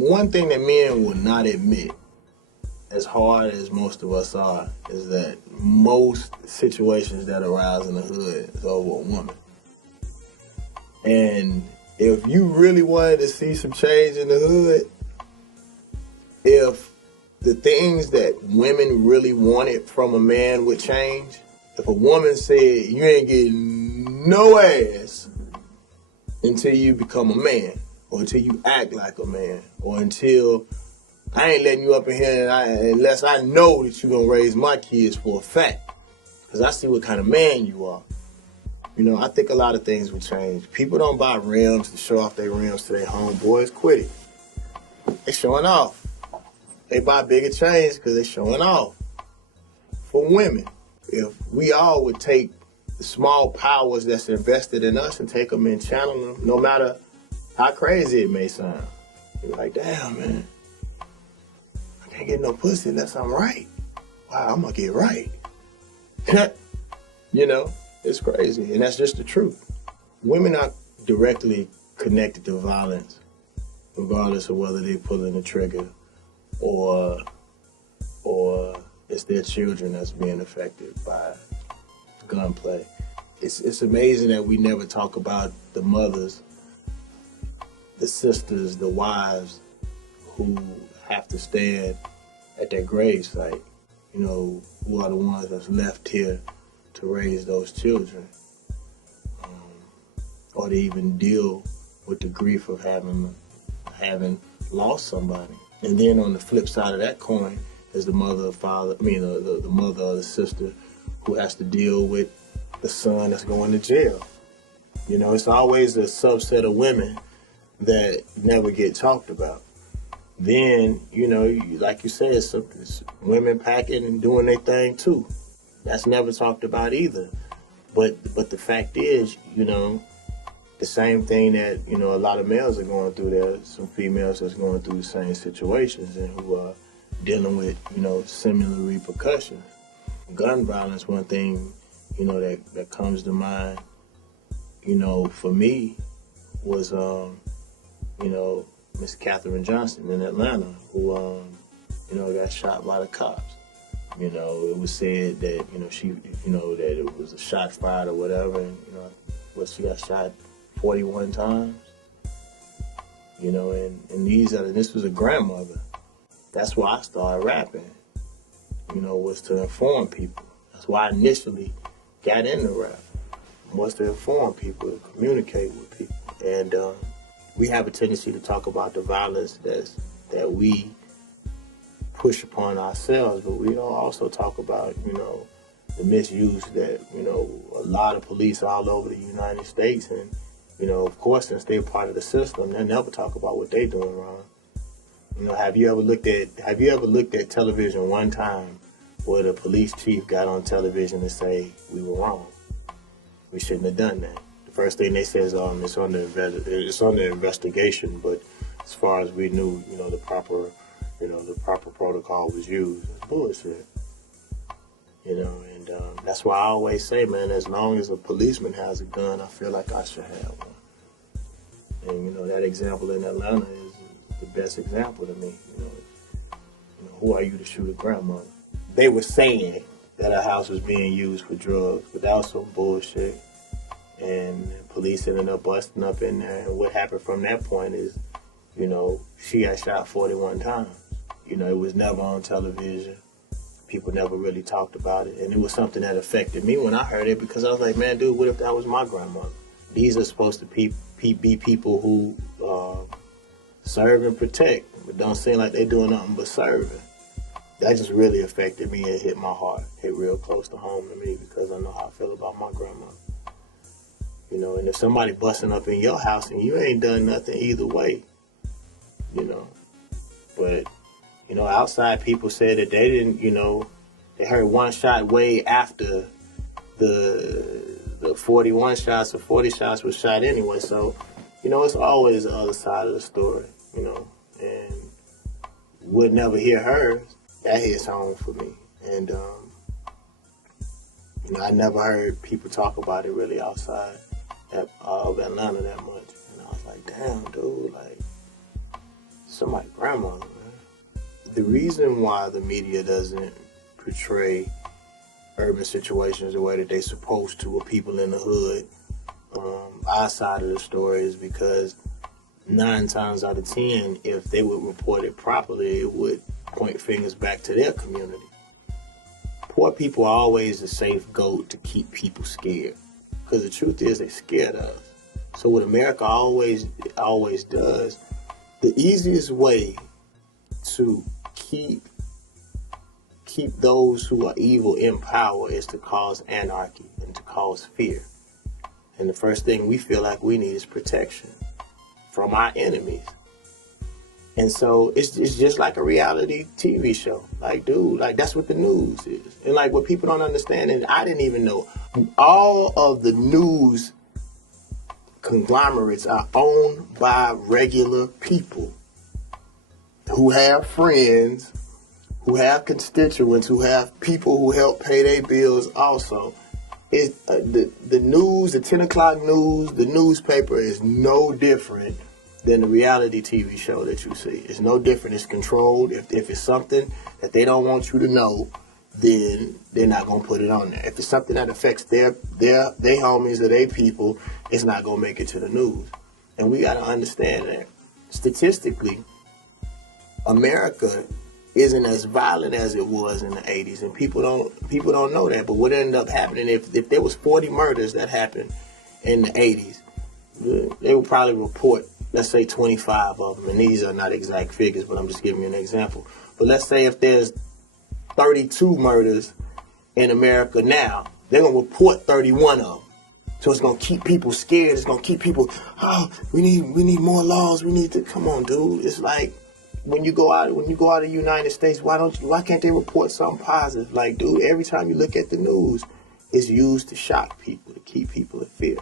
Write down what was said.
one thing that men will not admit, as hard as most of us are, is that most situations that arise in the hood is over a woman. And if you really wanted to see some change in the hood, if the things that women really wanted from a man would change, if a woman said, you ain't getting no ass until you become a man, or until you act like a man, or until I ain't letting you up in here unless I know that you're going to raise my kids for a fact, because I see what kind of man you are. You know, I think a lot of things will change. People don't buy rims to show off their rims to their homeboys. Quit it. They showing off. They buy bigger chains because they showing off. For women, if we all would take the small powers that's invested in us and take them and channel them, no matter how crazy it may sound, you're like, damn, man, I can't get no pussy unless I'm right. Wow, I'm going to get right. You know, it's crazy, and that's just the truth. Women are directly connected to violence, regardless of whether they're pulling the trigger or it's their children that's being affected by gunplay. It's amazing that we never talk about the mothers, the sisters, the wives who have to stand at their gravesite, you know, who are the ones that's left here to raise those children, or to even deal with the grief of having lost somebody. And then on the flip side of that coin is the mother or father, the mother or the sister who has to deal with the son that's going to jail. You know, it's always a subset of women that never get talked about. Then, you know, like you said, it's women packing and doing their thing too. That's never talked about either. But the fact is, you know, the same thing that, you know, a lot of males are going through, there's some females that's going through the same situations and who are dealing with, you know, similar repercussions. Gun violence, one thing, you know, that comes to mind, you know, for me was, you know, Miss Katherine Johnson in Atlanta, who, you know, got shot by the cops. You know, it was said that, you know, she, you know, that it was a shot fired or whatever, and, you know, she got shot 41 times. You know, and this was a grandmother. That's why I started rapping, you know, was to inform people. That's why I initially got into rap, was to inform people, to communicate with people. And we have a tendency to talk about the violence that we push upon ourselves, but we don't also talk about, you know, the misuse that, you know, a lot of police all over the United States, and, you know, of course, since they're part of the system, they never talk about what they're doing wrong. You know, have you ever looked at television one time where the police chief got on television and say, we were wrong, we shouldn't have done that? The first thing they say is, it's under investigation, but as far as we knew, you know, the proper protocol was used. It's bullshit. You know, and that's why I always say, man, as long as a policeman has a gun, I feel like I should have one. And, you know, that example in Atlanta is the best example to me. You know, who are you to shoot a grandmother? They were saying that her house was being used for drugs, but that was some bullshit. And police ended up busting up in there. And what happened from that point is, you know, she got shot 41 times. You know, it was never on television. People never really talked about it. And it was something that affected me when I heard it, because I was like, man, dude, what if that was my grandmother? These are supposed to be people who serve and protect, but don't seem like they're doing nothing but serving. That just really affected me and hit my heart, hit real close to home to me, because I know how I feel about my grandmother. You know, and if somebody busting up in your house and you ain't done nothing either way, you know. But, you know, outside people said that they didn't, you know, they heard one shot way after the 41 shots or 40 shots was shot anyway. So, you know, it's always the other side of the story, you know. And would never hear hers. That hits home for me. And, you know, I never heard people talk about it really outside of Atlanta that much. And I was like, damn, dude, like, somebody's grandmother, man. The reason why the media doesn't portray urban situations the way that they're supposed to, or people in the hood, our side of the story, is because 9 times out of 10, if they would report it properly, it would point fingers back to their community. Poor people are always the safe goat to keep people scared, because the truth is they're scared of us. So what America always does, the easiest way to keep those who are evil in power is to cause anarchy and to cause fear. And the first thing we feel like we need is protection from our enemies. And so it's just like a reality TV show. Like, dude, like that's what the news is. And like what people don't understand, and I didn't even know, all of the news conglomerates are owned by regular people who have friends, who have constituents, who have people who help pay their bills also. It's, the news, the 10 o'clock news, the newspaper is no different than the reality TV show that you see. It's no different. It's controlled. If it's something that they don't want you to know, then they're not going to put it on there. If it's something that affects their homies or their people, it's not going to make it to the news. And we got to understand that statistically, America isn't as violent as it was in the 80s, and people don't know that. But what ended up happening, if there was 40 murders that happened in the 80s, they would probably report, let's say, 25 of them. And these are not exact figures, but I'm just giving you an example. But let's say if there's 32 murders in America now, they're going to report 31 of them. So it's going to keep people scared. It's going to keep people, oh, we need more laws. We need to, come on, dude. It's like, when you go out of the United States, why can't they report something positive? Like, dude, every time you look at the news, it's used to shock people, to keep people in fear.